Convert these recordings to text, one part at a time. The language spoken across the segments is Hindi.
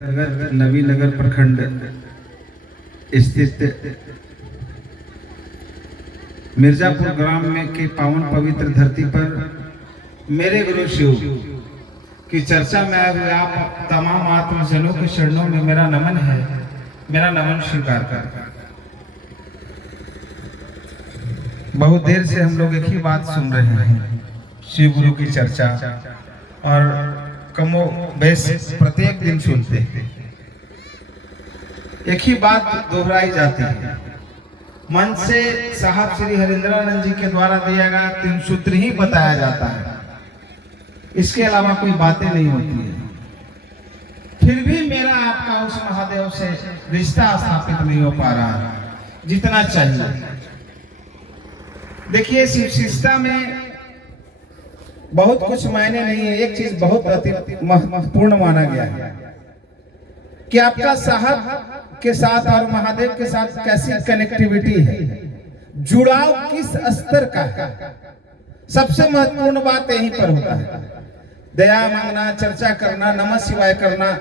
नगर नवीनगर प्रखंड स्थित मिर्जापुर ग्राम में के पावन पवित्र धरती पर मेरे गुरु शिव की चर्चा में आए हुए आप तमाम आत्मजनों के चरणों में मेरा नमन है। मेरा नमन स्वीकार कर। बहुत देर से हम लोग एक ही बात सुन रहे हैं, शिव गुरु की चर्चा, और कमो बेश प्रत्येक दिन सुनते हैं। एक ही बात दोहराई जाती है। मन से साहब श्री हरिंद्रानंद जी के द्वारा दिया गया 3 सूत्र ही बताया जाता है, इसके अलावा कोई बातें नहीं होती है। फिर भी मेरा आपका उस महादेव से रिश्ता स्थापित नहीं हो पा रहा है जितना चाहिए। देखिए, शिव शिष्टा में बहुत कुछ मायने नहीं है। एक चीज बहुत अति महत्वपूर्ण माना गया है कि आपका साहब के साथ और महादेव के साथ कैसी कनेक्टिविटी है, जुड़ाव किस स्तर का है। सबसे महत्वपूर्ण बात यहीं पर होता है। दया मांगना, चर्चा करना, नमः शिवाय करना,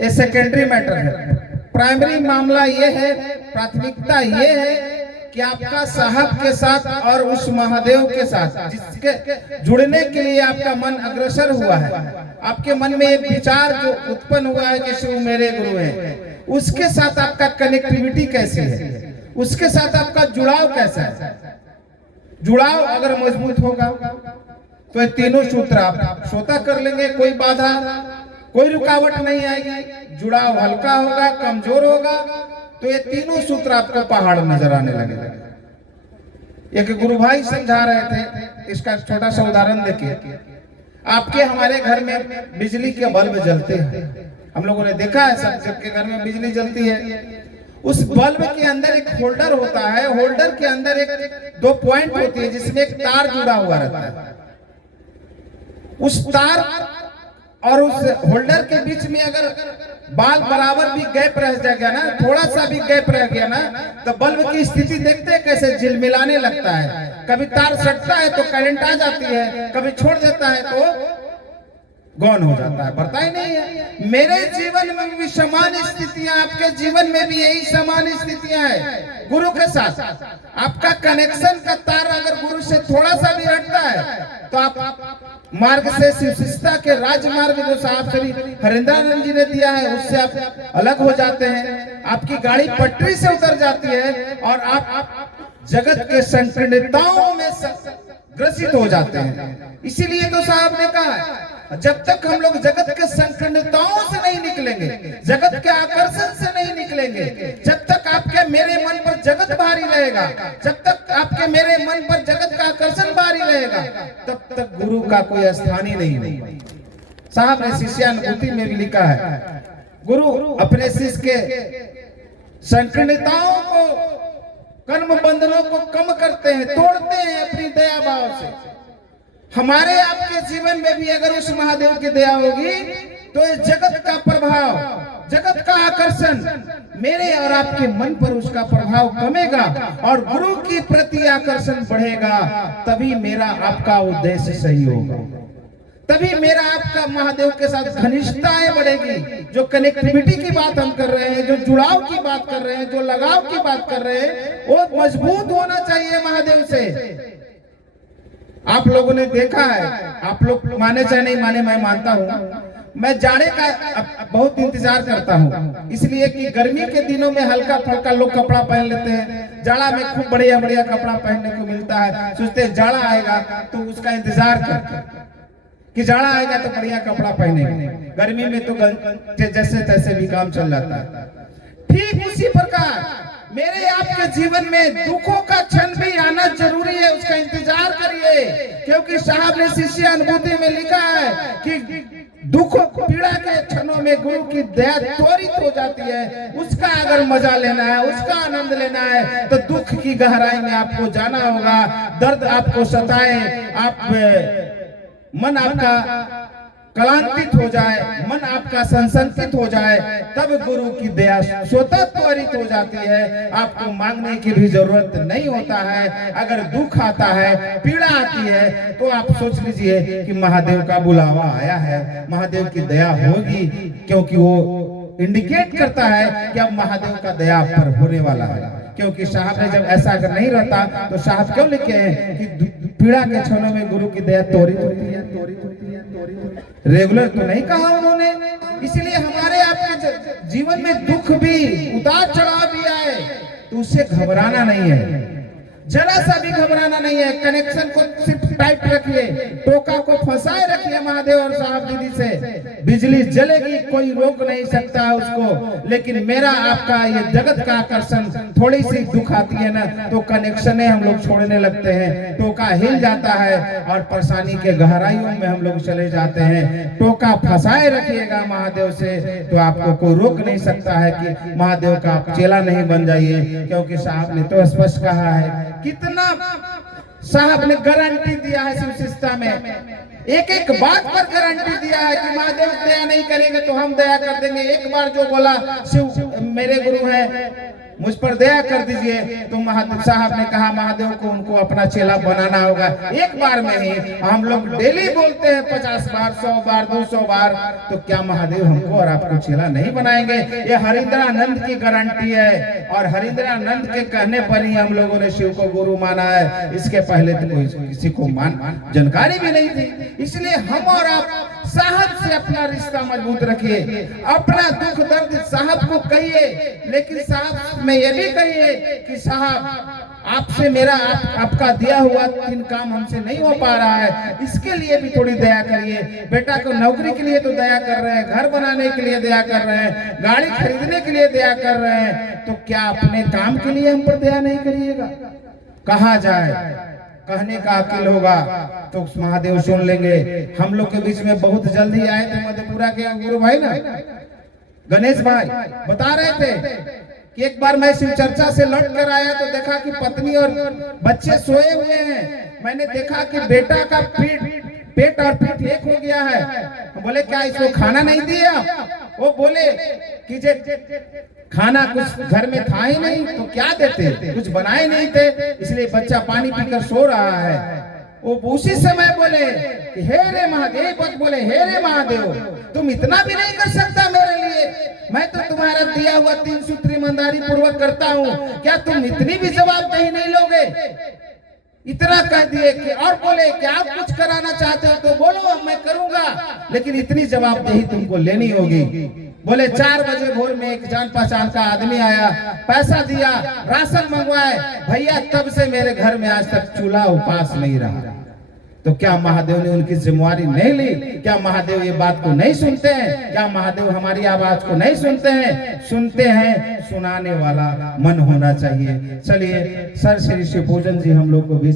ये सेकेंडरी मैटर है। प्राइमरी मामला ये है, प्राथमिकता ये है कि आपका साहब के साथ और उस महादेव के साथ जिसके जुड़ने के लिए आपका मन अग्रसर हुआ है, आपके मन में एक विचार जो उत्पन्न हुआ है कि शिव मेरे गुरु हैं, उसके साथ आपका कनेक्टिविटी कैसी है, उसके साथ आपका जुड़ाव कैसा है। जुड़ाव अगर मजबूत होगा तो ये तीनों सूत्र आप श्रोता कर लेंगे, कोई बाधा, कोई रुकावट नहीं आएगी। जुड़ाव हल्का होगा, कमजोर होगा तो ये तीनों सूत्र आपको पहाड़ नजर आने लगेगा। एक गुरु भाई समझा रहे थे, इसका छोटा सा उदाहरण देखिए। आपके हमारे घर में बिजली के बल्ब जलते हैं, हम लोगों ने देखा है, सबके घर में बिजली जलती है। उस बल्ब के अंदर एक होल्डर होता है, होल्डर के अंदर एक 2 पॉइंट होती है जिसमें एक तार जुड़ा हुआ रहता है। उस तार और उस होल्डर के बीच में अगर बाल बराबर भी गैप रह गया ना, थोड़ा सा भी गैप रह गया ना, तो बल्ब की स्थिति देखते हैं कैसे झिलमिलाने लगता है। कभी तार सटता है तो करंट आ जाती है, कभी छोड़ देता है तो गौन हो जाता है, बढ़ता ही नहीं है। मेरे जीवन में भी समान स्थितियां, आपके जीवन में भी यही समान स्थितियां हैं। गुरु के साथ आपका कनेक्शन का तार अगर गुरु से थोड़ा सा भी हटता है तो आप मार्ग से, शिष्टता के राजमार्ग जो साहब श्री हरिंद्रानंद जी ने दिया है उससे आप अलग हो जाते हैं। आपकी गाड़ी पटरी से उतर जाती है और आप जगत के संकीर्णताओं में ग्रसित हो जाते हैं। इसीलिए तो साहब ने कहा है, जब तक हम लोग जगत के संकीर्णताओं से नहीं निकलेंगे, जगत के आकर्षण से नहीं निकलेंगे, जब तक आपके मेरे मन पर जगत भारी रहेगा, जब तक आपके मेरे मन पर जगत का आकर्षण भारी रहेगा, तब तक गुरु का कोई स्थान ही नहीं होगा। साहब ने शिष्यानुभूति में भी लिखा है, गुरु अपने शिष्य के संकीर्णताओं को, कर्म बंधनों को कम करते हैं, तोड़ते हैं अपनी दया भाव से। हमारे आपके जीवन में भी अगर उस महादेव की दया होगी तो इस जगत का प्रभाव, जगत का आकर्षण मेरे और आपके मन पर उसका प्रभाव कमेगा और गुरु की प्रति आकर्षण बढ़ेगा। तभी मेरा आपका उद्देश्य सही होगा, तभी मेरा आपका महादेव के साथ घनिष्ठताएं बढ़ेगी। जो कनेक्टिविटी की बात हम कर रहे हैं, जो जुड़ाव की बात कर रहे हैं, जो लगाव की बात कर रहे हैं, वो मजबूत होना चाहिए महादेव से। आप लोगों ने देखा है, आप लोग माने चाहे नहीं माने, मैं मानता हूँ, मैं जाड़े का बहुत इंतजार करता हूँ, इसलिए कि गर्मी के दिनों में हल्का फुल्का लोग कपड़ा पहन लेते हैं, जाड़ा में खूब बढ़िया बढ़िया कपड़ा पहनने को मिलता है। सोचते हैं जाड़ा आएगा तो उसका इंतजार करते कि जाड़ा आएगा तो बढ़िया कपड़ा पहनेंगे, गर्मी में तो जैसे तैसे भी काम चल जाता है। ठीक उसी प्रकार मेरे आपके जीवन में दुखों का क्षण भी आना जरूरी है, उसका इंतजार करिए, क्योंकि साहब ने शिष्य अनुभूति में लिखा है कि दुख पीड़ा के क्षणों में गुरु की दया त्वरित हो जाती है। उसका अगर मजा लेना है, उसका आनंद लेना है तो दुख की गहराई में आपको जाना होगा। दर्द आपको सताए, आप मन आपका क्लांतित हो जाए, मन आपका संसंकित हो जाए, तब गुरु की दया स्वतः त्वरित हो जाती है। आपको मांगने की भी जरूरत नहीं होता है। अगर दुख आता है, पीड़ा आती है, तो आप सोच लीजिए कि महादेव का बुलावा आया है, महादेव की दया होगी, क्योंकि वो इंडिकेट करता है कि अब महादेव का दया आप पर होने वाला है। क्योंकि साहब ने जब ऐसा अगर नहीं रहता तो साहब क्यों लिखे हैं कि पीड़ा के क्षणों में गुरु की दया त्वरित होती है, त्वरित होती है, त्वरित होती है। रेगुलर तो नहीं कहा उन्होंने। इसलिए हमारे आपके जीवन में दुख भी, उतार चढ़ाव भी आए तो उससे घबराना नहीं है, जरा सा भी घबराना नहीं है। कनेक्शन को सिर्फ टाइट रखिए, टोका को फंसाए रखिए महादेव और साहब दीदी से। बिजली जलेगी, कोई रोक नहीं सकता है उसको। लेकिन मेरा आपका ये जगत का आकर्षण, थोड़ी सी दुख आती है ना तो कनेक्शन हम लोग छोड़ने लगते हैं, टोका हिल जाता है और परेशानी के गहराइयों में हम लोग चले जाते हैं। टोका फंसाए रखिएगा महादेव से तो आपको कोई रोक नहीं सकता है कि महादेव का आप चेला नहीं बन जाइए। क्योंकि साहब ने तो स्पष्ट कहा है, कितना साहब ने गारंटी दिया है शिव शिष्टा में, एक एक बात पर गारंटी दिया है कि महादेव दया नहीं करेंगे तो हम दया कर देंगे। एक बार जो बोला शिव मेरे गुरु हैं, मुझ पर दया कर दीजिए, तो महादेव साहब ने कहा महादेव को उनको अपना चेला बनाना होगा। एक बार में ही हम लोग डेली बोलते हैं 50 बार, 100 बार, 200 बार, तो क्या महादेव हमको और आपको चेला नहीं बनाएंगे? ये हरिंद्रानंद की गारंटी है और हरिंद्रानंद के कहने पर ही हम लोगों ने शिव को गुरु माना है। इसके पहले तो कोई किसी को जानकारी भी नहीं थी। इसलिए हम और आप साहब से अपना रिश्ता मजबूत रखिए, अपना दुख दर्द साहब को कहिए, लेकिन साहब में ये भी कहिए कि साहब आपसे मेरा आपका दिया हुआ 3 काम हमसे नहीं हो पा रहा है, इसके लिए भी थोड़ी दया करिए। बेटा को नौकरी के लिए तो दया कर रहे हैं, घर बनाने के लिए दया कर रहे हैं, गाड़ी खरीदने के लिए दया कर रहे हैं, तो क्या अपने काम के लिए हम पर दया नहीं करिएगा? कहा जाए, कहने का अकील होगा तो महादेव सुन लेंगे। हम लोग के बीच में बहुत जल्दी आए थे मधेपुरा के गुरु भाई ना, गणेश भाई बता रहे थे कि एक बार मैं शिव चर्चा से लौट कर आया तो देखा कि पत्नी और बच्चे सोए हुए हैं। मैंने देखा कि बेटा का पेट और पीठ एक हो गया है। बोले क्या इसको खाना नहीं दिया? वो बोले कि खाना कुछ घर में था ही नहीं तो क्या देते, कुछ बनाए नहीं थे, इसलिए बच्चा पानी पीकर सो रहा है। वो उसी समय बोले कि हे रे महादेव, बोले हे रे महादेव, तुम इतना भी नहीं कर सकता मेरे लिए? मैं तो तुम्हारा दिया हुआ 3 सूत्र ईमानदारी पूर्वक करता हूँ, क्या तुम इतनी भी जवाबदेही नहीं लोगे? इतना कह दिए कि और बोले कि आप कुछ कराना चाहते हो तो बोलो, मैं करूंगा, लेकिन इतनी जवाबदेही तुमको लेनी होगी। बोले 4 बजे भोर में एक जान पहचान का आदमी आया, पैसा दिया, राशन मंगवाए, भैया तब से मेरे घर में आज तक चूल्हा उपास नहीं रहा। तो क्या महादेव ने उनकी जिम्मेवारी नहीं ली? क्या महादेव ये बात को नहीं सुनते हैं? क्या महादेव हमारी आवाज को नहीं सुनते हैं? सुनते हैं, सुनाने वाला मन होना चाहिए। चलिए सर श्री शिव पूजन जी हम लोग को भी